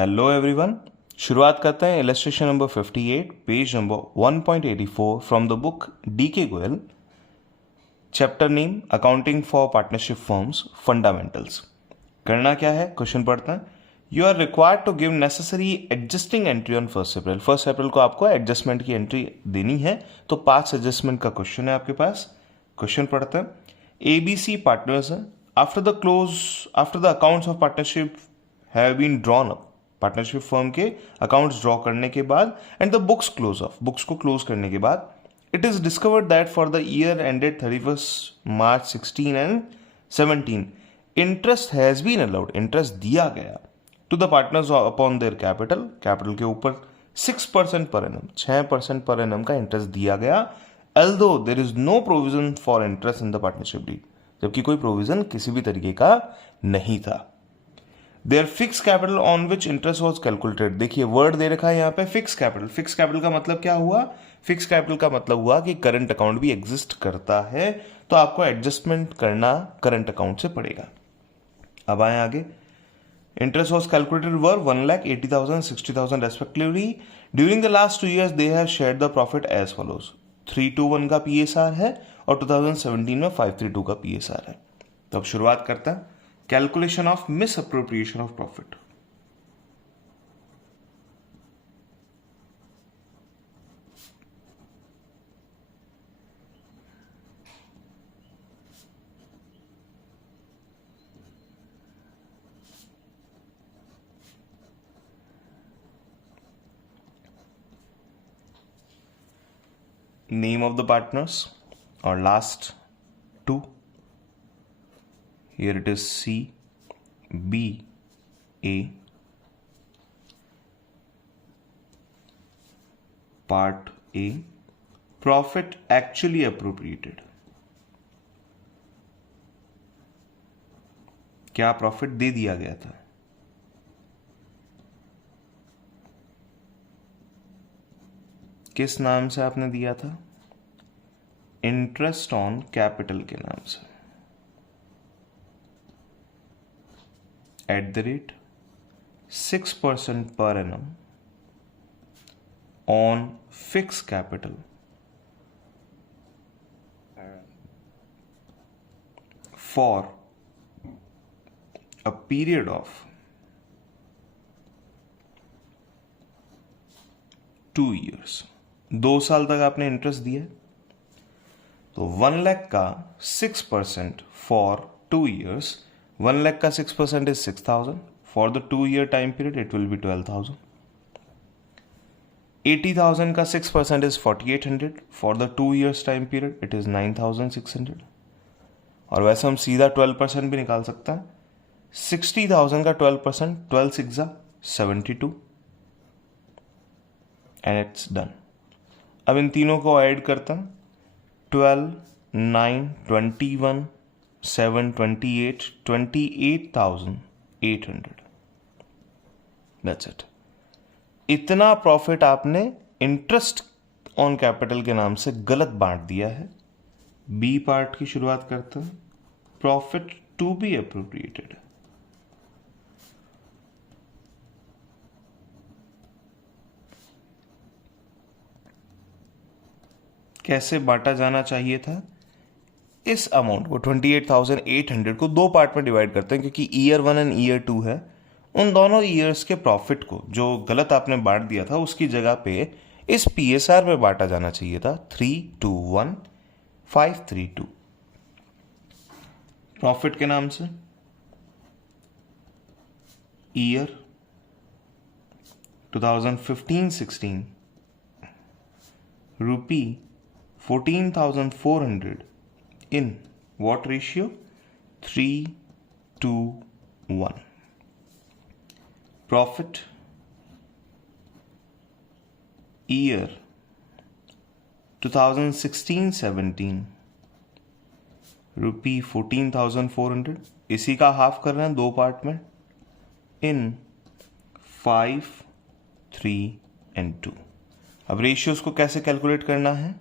Hello everyone. शुरुआत करते हैं illustration number 58 page number 1.84 from the book DK Goyal. Chapter name accounting for partnership firms fundamentals. करना क्या है, क्वेश्चन पढ़ते हैं। You are required to give necessary adjusting entry on 1 April. 1 April को आपको एडजस्टमेंट की एंट्री देनी है, तो 5 एडजस्टमेंट का क्वेश्चन है आपके पास। क्वेश्चन पढ़ते हैं। एबीसी पार्टनर्स है। After the accounts of partnership have been drawn up, partnership firm के अकाउंट्स ड्रॉ करने के बाद and the books close off, books को क्लोज करने के बाद, it is discovered that for the year ended 31 March 16 and 17 interest has been allowed, interest दिया गया to the partners upon their capital, capital के ऊपर 6% पर एनम, 6% पर एनम का interest दिया गया। Although there is no provision for interest in the partnership deed, जबकि कोई provision किसी भी तरीके का नहीं था। Their fixed capital on which interest was calculated. देखिए वर्ड दे रखा है यहाँ पे फिक्स कैपिटल। फिक्स कैपिटल का मतलब क्या हुआ? फिक्स कैपिटल का मतलब हुआ कि करंट अकाउंट भी एग्जिस्ट करता है, तो आपको एडजस्टमेंट करना करंट अकाउंट से पड़ेगा। अब आए आगे। Interest was calculated were 1,80,000 60,000 respectively. During the last 2 years they have shared the profit as follows. 321 का पीएसआर है और 2017 में 532 का पीएसआर है। तो अब शुरुआत करते हैं। Calculation of miss appropriation of profit. Name of the partners or last two. Here it is C, B, A. Part A. Profit actually appropriated. क्या प्रॉफिट दे दिया गया था? किस नाम से आपने दिया था? इंटरेस्ट ऑन कैपिटल के नाम से, @ 6% per annum on fix capital for a period of 2 years। 2 साल तक आपने इंटरेस्ट दिया, तो 1 लाख का 6% फॉर 2 years, 1 लाख का 6% is 6,000। For the 2 year time period it will be 12,000। 80,000 का 6% is 4,800। For the 2 years time period it is 9,600। और वैसे हम सीधा 12% भी निकाल सकते हैं। 60,000 का 12%, 12 6 72 एंड इट्स डन। अब इन तीनों को ऐड करते हैं। 12 9 21 7 28 28,800। That's it. इतना प्रॉफिट आपने इंटरेस्ट ऑन कैपिटल के नाम से गलत बांट दिया है। बी पार्ट की शुरुआत करते हैं। Profit to be appropriated. कैसे बांटा जाना चाहिए था? इस अमाउंट को 28,800 को 2 पार्ट में डिवाइड करते हैं, क्योंकि ईयर 1 एंड ईयर 2 है। उन दोनों ईयर्स के प्रॉफिट को जो गलत आपने बांट दिया था उसकी जगह पे इस पीएसआर में बांटा जाना चाहिए था। 321,532 प्रॉफिट के नाम से। Year 2015-16 rupee 14,400 in what ratio? 3:1. Profit year 2016-17 रुपी 14,400। इसी का हाफ कर रहे हैं 2 पार्ट में, इन 5 3 and 2। अब रेशियोज को कैसे कैलकुलेट करना है?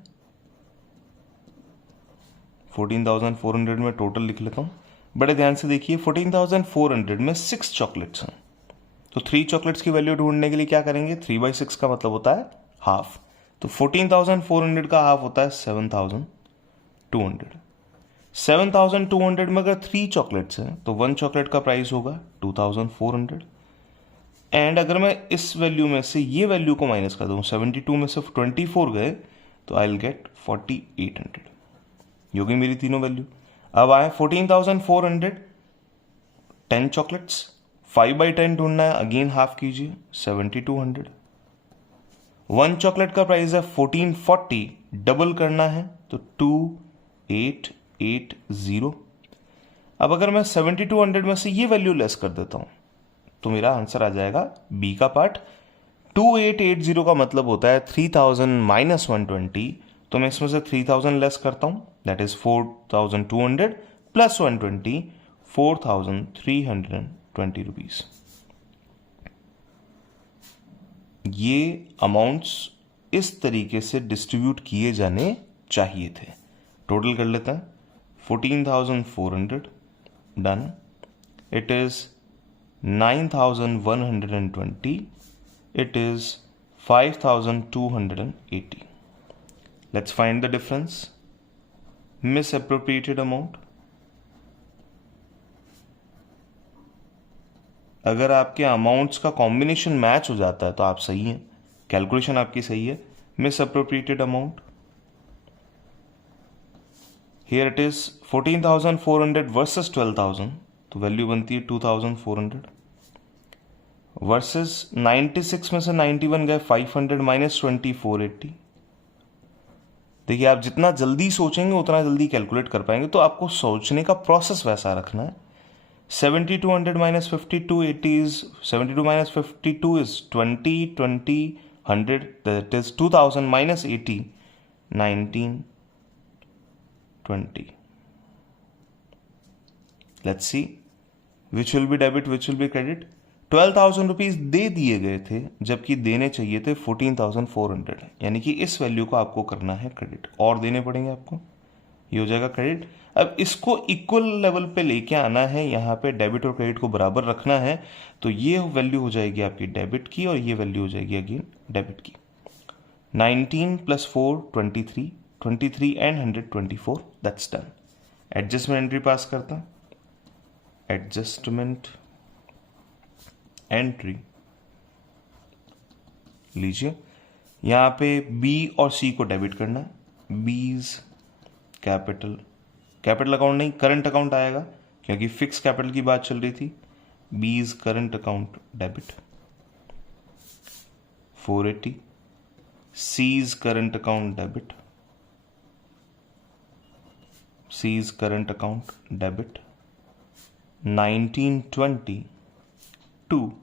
14,400 में टोटल लिख लेता हूं। बड़े ध्यान से देखिए, 14,400 में 6 चॉकलेट्स हैं। तो 3 चॉकलेट्स की वैल्यू ढूंढने के लिए क्या करेंगे, 3/6 का मतलब होता है हाफ, तो 14,400 का हाफ होता है 7,200। 7,200 में अगर 3 चॉकलेट्स हैं तो 1 चॉकलेट का प्राइस होगा 2,400। एंड अगर मैं इस वैल्यू में से ये वैल्यू को माइनस कर दूं, 72 में सिर्फ 24 गए तो आई विल गेट 4,800। ये होगी मेरी तीनों वैल्यू। अब आए 14,400, 10 चॉकलेट्स, 5/10 ढूंढना है, अगेन हाफ कीजिए, 7,200। 1 चॉकलेट का प्राइस है 1440, डबल करना है तो 2,880। अब अगर मैं 7,200 में से ये वैल्यू लेस कर देता हूं तो मेरा आंसर आ जाएगा बी का पार्ट। 2,880 का मतलब होता है 3,000 माइनस 120, तो मैं इसमें से 3,000 लेस करता हूं, दैट इज 4,200 प्लस 120, 4,320 रुपीज। ये अमाउंट्स इस तरीके से डिस्ट्रीब्यूट किए जाने चाहिए थे। टोटल कर लेते हैं, 14,400 done, it is 9,120, it is 5,280. Let's find the difference. Misappropriated amount. अगर आपके अमाउंट्स का कॉम्बिनेशन मैच हो जाता है तो आप सही हैं, कैलकुलेशन आपकी सही है। Misappropriated amount, here it is 14,400 versus 12,000, तो वैल्यू बनती है 2,400 वर्सेस 96 में से 91 गए, 500 माइनस 20, 480। देखिए आप जितना जल्दी सोचेंगे उतना जल्दी कैलकुलेट कर पाएंगे, तो आपको सोचने का प्रोसेस वैसा रखना है। 7,200 minus 50, 280 is 72 minus 52 is 20, 20, 100, that is 2,000 minus 80, 19, 20। Let's see which will be debit, which will be credit. 12,000 rupees दे दिए गए थे जबकि देने चाहिए थे 14,400, यानी कि इस वैल्यू को आपको करना है क्रेडिट, और देने पड़ेंगे आपको, ये हो जाएगा क्रेडिट। अब इसको इक्वल लेवल पे लेके आना है, यहाँ पे डेबिट और क्रेडिट को बराबर रखना है, तो ये वैल्यू हो जाएगी आपकी डेबिट की और ये वैल्यू हो जाएगी अगेन डेबिट की। 19 plus 4 23, 23 and 100 24, that's done. Adjustment entry पास करता हूं, एडजस्टमेंट एंट्री लीजिए, यहां पे बी और सी को डेबिट करना है। बीज कैपिटल अकाउंट नहीं, करंट अकाउंट आएगा क्योंकि फिक्स कैपिटल की बात चल रही थी। B's current account debit 480, C's current account debit, C's current account debit 1920 to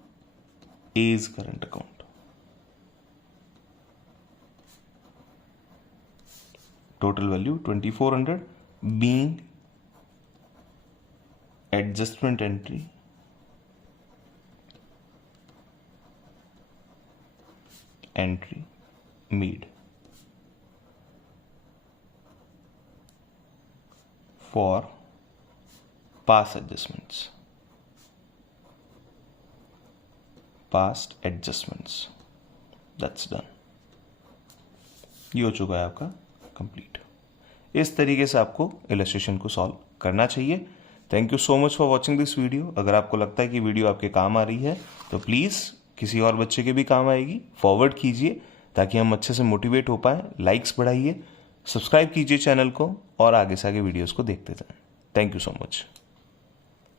A's current account. Total value 2,400 being adjustment entry made for past adjustments. Past adjustments, that's done। ये हो चुका है आपका कंप्लीट। इस तरीके से आपको इलस्ट्रेशन को सॉल्व करना चाहिए। Thank you so much for watching this video. अगर आपको लगता है कि वीडियो आपके काम आ रही है तो प्लीज़ किसी और बच्चे के भी काम आएगी, फॉरवर्ड कीजिए ताकि हम अच्छे से मोटिवेट हो पाएँ। लाइक्स बढ़ाइए, सब्सक्राइब कीजिए चैनल को और आगे से आगे वीडियोज़ को देखते जाएँ। Thank you so much.